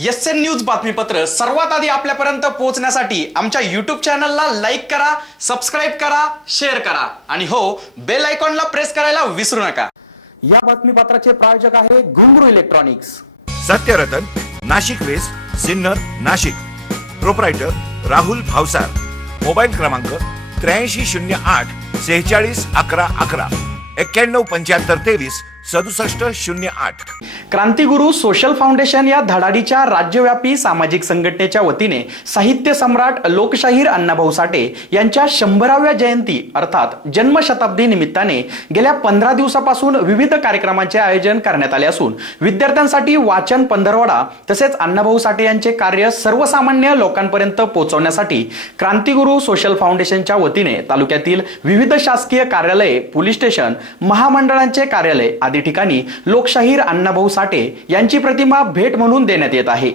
SN news बातमीपत्र सर्वात आधी आपल्यापर्यंत पोहोचण्यासाठी आमच्या YouTube चॅनलला लाईक करा, सबस्क्राइब करा, शेअर करा आणि हो बेल आयकॉनला प्रेस करायला विसरू नका। या बातमीपत्राचे प्रायोजक आहे Ghungroo electronics. Satyaratan, Nashik west, Sinnar, Nashik. Proprietor Rahul Bhavsar. Mobile क्रमांक 8308 46 11 11 91 75 23 67 08। क्रांतिगुरु सोशल फाउंडेशन या धडाडीच्या राज्यव्यापी सामाजिक संघटनेच्या वतीने साहित्य सम्राट लोकशाहीर अण्णाभाऊ साठे यांच्या 100व्या जयंती अर्थात जन्मशताब्दी निमित्ताने गेल्या 15 दिवसापासून विविध कार्यक्रमांचे आयोजन करण्यात आले असून विद्यार्थ्यांसाठी वाचन पंधरवडा तसेच अण्णाभाऊ साठे यांचे कार्य सर्वसामान्य लोकांपर्यंत पोहोचवण्यासाठी क्रांतिगुरु सोशल फाउंडेशनच्या वतीने तालुक्यातील विविध शासकीय कार्यालये, पोलीस स्टेशन, महामंडळांचे कार्यालय आदी ठिकाणी लोकशाहीर अण्णाभाऊ साठे यांची प्रतिमा भेट म्हणून देण्यात येत आहे।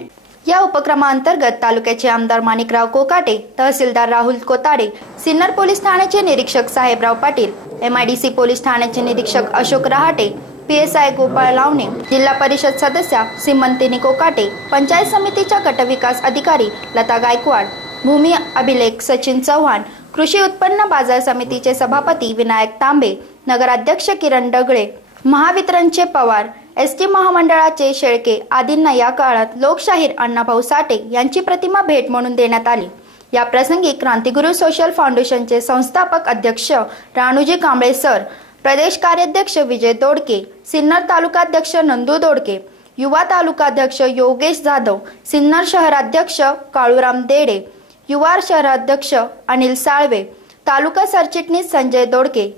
या उपक्रमाअंतर्गत तालुक्याचे आमदार माणिकराव कोकाटे, तहसीलदार राहुल कोताडे, सिन्नर पोलीस ठाण्याचे निरीक्षक साहेबराव पाटील, MIDC पोलीस ठाण्याचे निरीक्षक अशोक रहाटे, PSI गोपाळ लावणे, जिल्हा परिषद सदस्या सीमंतिनी कोकाटे, पंचायत समितीच्या गटविकास अधिकारी लता गायकवाड, भूमी अभिलेख सचिन चव्हाण, कृषी उत्पन्न बाजार समितीचे सभापती विनायक तांबे, नगराध्यक्ष किरण डगळे, महावितरणचे पवार, ST महामंडळाचे शेळके आदींना या काळात लोकशाहीर अण्णाभाऊ साठे यांची प्रतिमा भेट म्हणून देण्यात आली। या प्रसंगी क्रांतिगुरु सोशल फाउंडेशनचे संस्थापक अध्यक्ष राणूजी कांबळे सर, प्रदेश कार्याध्यक्ष विजय दोडके, सिन्नर तालुकाध्यक्ष नंदू दोडके, युवा तालुकाध्यक्ष योगेश जाधव, सिन्नर शहराध्यक्ष काळूराम देडे, युवा शहराध्यक्ष अनिल साळवे, तालुका सरचिटणीस संजय दोडके,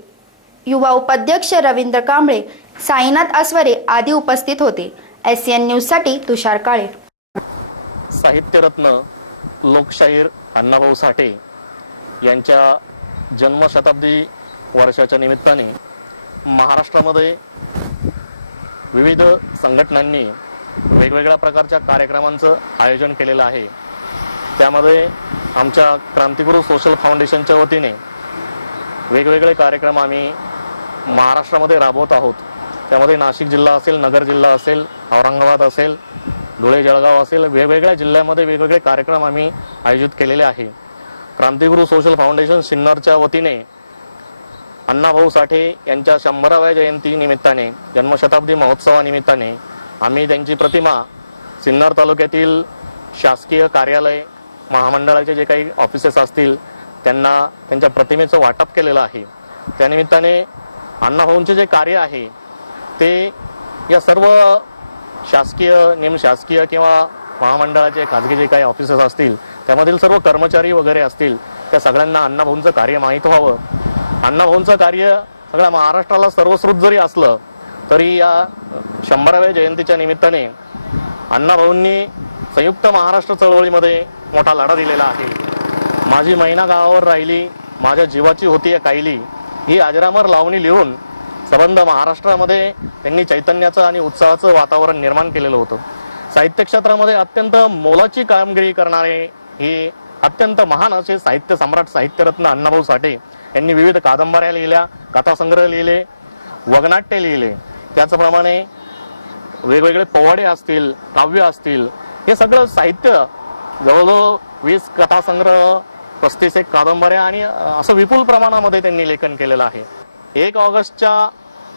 युवा उपाध्यक्ष रवींद्र कांबळे, साईनाथ आस्वरे आदी उपस्थित होते। SN न्यूज साठी तुषार काळे। साहित्यरत्न लोकशाहीर अण्णाभाऊ साठे यांच्या जन्मशताब्दी वर्षाच्या निमित्ताने महाराष्ट्रामध्ये विविध संघटनांनी वेगवेगळ्या प्रकारच्या कार्यक्रमांचं आयोजन केलेलं आहे। त्यामध्ये आमच्या क्रांतिगुरु सोशल फाउंडेशनच्या वतीने वेगवेगळे कार्यक्रम आम्ही महाराष्ट्रामध्ये राबवत आहोत। त्यामध्ये नाशिक जिल्हा असेल, नगर जिल्हा असेल, औरंगाबाद असेल, धुळे जळगाव असेल, वेगवेगळ्या जिल्ह्यामध्ये वेगवेगळे कार्यक्रम आम्ही आयोजित केलेले आहे। क्रांतिगुरु सोशल फाउंडेशन सिन्नरच्या वतीने अण्णाभाऊ साठे यांच्या 100व्या जयंती निमित्ताने, जन्मशताब्दी महोत्सवानिमित्ताने आम्ही त्यांची प्रतिमा सिन्नर तालुक्यातील शासकीय कार्यालय, महामंडळाचे जे काही ऑफिसेस असतील त्यांना त्यांच्या प्रतिमेचं वाटप केलेलं आहे। त्यानिमित्ताने अण्णाभाऊंचे जे कार्य आहे ते या सर्व शासकीय, निमशासकीय किंवा महामंडळाचे खाजगी जे काही ऑफिसेस असतील त्यामधील सर्व कर्मचारी वगैरे असतील त्या सगळ्यांना अण्णाभाऊंचं कार्य माहीत व्हावं। अण्णाभाऊंचं कार्य सगळ्या महाराष्ट्राला सर्वश्रुत जरी असलं तरी या 100व्या जयंतीच्या निमित्ताने अण्णाभाऊंनी संयुक्त महाराष्ट्र चळवळीमध्ये मोठा लढा दिलेला आहे। माझी मैना गावावर राहिली, माझ्या जीवाची होती कायली ही अजरामर लावणी लिहून सबंध महाराष्ट्रामध्ये त्यांनी चैतन्याचं आणि उत्साहाचं वातावरण निर्माण केलेलं होतं। साहित्य क्षेत्रामध्ये अत्यंत मोलाची कामगिरी करणारे ही अत्यंत महान असे साहित्य सम्राट, साहित्यरत्न अण्णाभाऊ साठे यांनी विविध कादंबऱ्या लिहिल्या, कथासंग्रह लिहिले, वगनाट्य लिहिले, त्याचप्रमाणे वेगवेगळे पोवाडे असतील, काव्य असतील, हे सगळं साहित्य जवळजवळ 20 कथासंग्रह, 35 कादंबऱ्या आणि असं विपुल प्रमाणामध्ये त्यांनी लेखन केलेलं आहे। 1 ऑगस्टच्या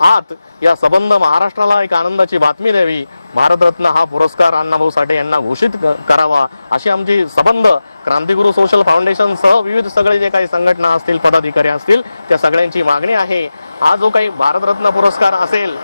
आत या सबंध महाराष्ट्राला एक आनंदाची बातमी द्यावी, भारतरत्न हा पुरस्कार अण्णाभाऊ साठे यांना घोषित करावा अशी आमची सबंध क्रांतिगुरु सोशल फाउंडेशन सह विविध सगळे जे काही संघटना असतील, पदाधिकारी असतील त्या सगळ्यांची मागणी आहे। हा जो काही भारतरत्न पुरस्कार असेल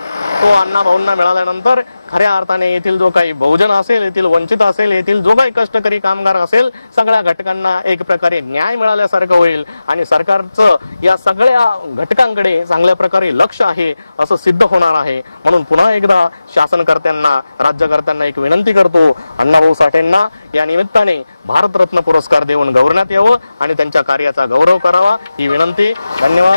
तो अण्णाभाऊंना मिळाल्यानंतर खऱ्या अर्थाने येथील जो काही बहुजन असेल, येथील वंचित असेल, येथील जो काही कष्टकरी कामगार असेल, सगळ्या घटकांना एक प्रकारे न्याय मिळाल्यासारखं होईल आणि सरकारचं या सगळ्या घटकांकडे चांगल्या प्रकारे लक्ष आहे असं सिद्ध होणार आहे। म्हणून पुन्हा एकदा शासनकर्त्यांना, राज्यकर्त्यांना एक विनंती करतो, अण्णाभाऊ साठेंना या निमित्ताने भारतरत्न पुरस्कार देऊन गौरवण्यात यावं आणि त्यांच्या कार्याचा गौरव करावा ही विनंती। धन्यवाद।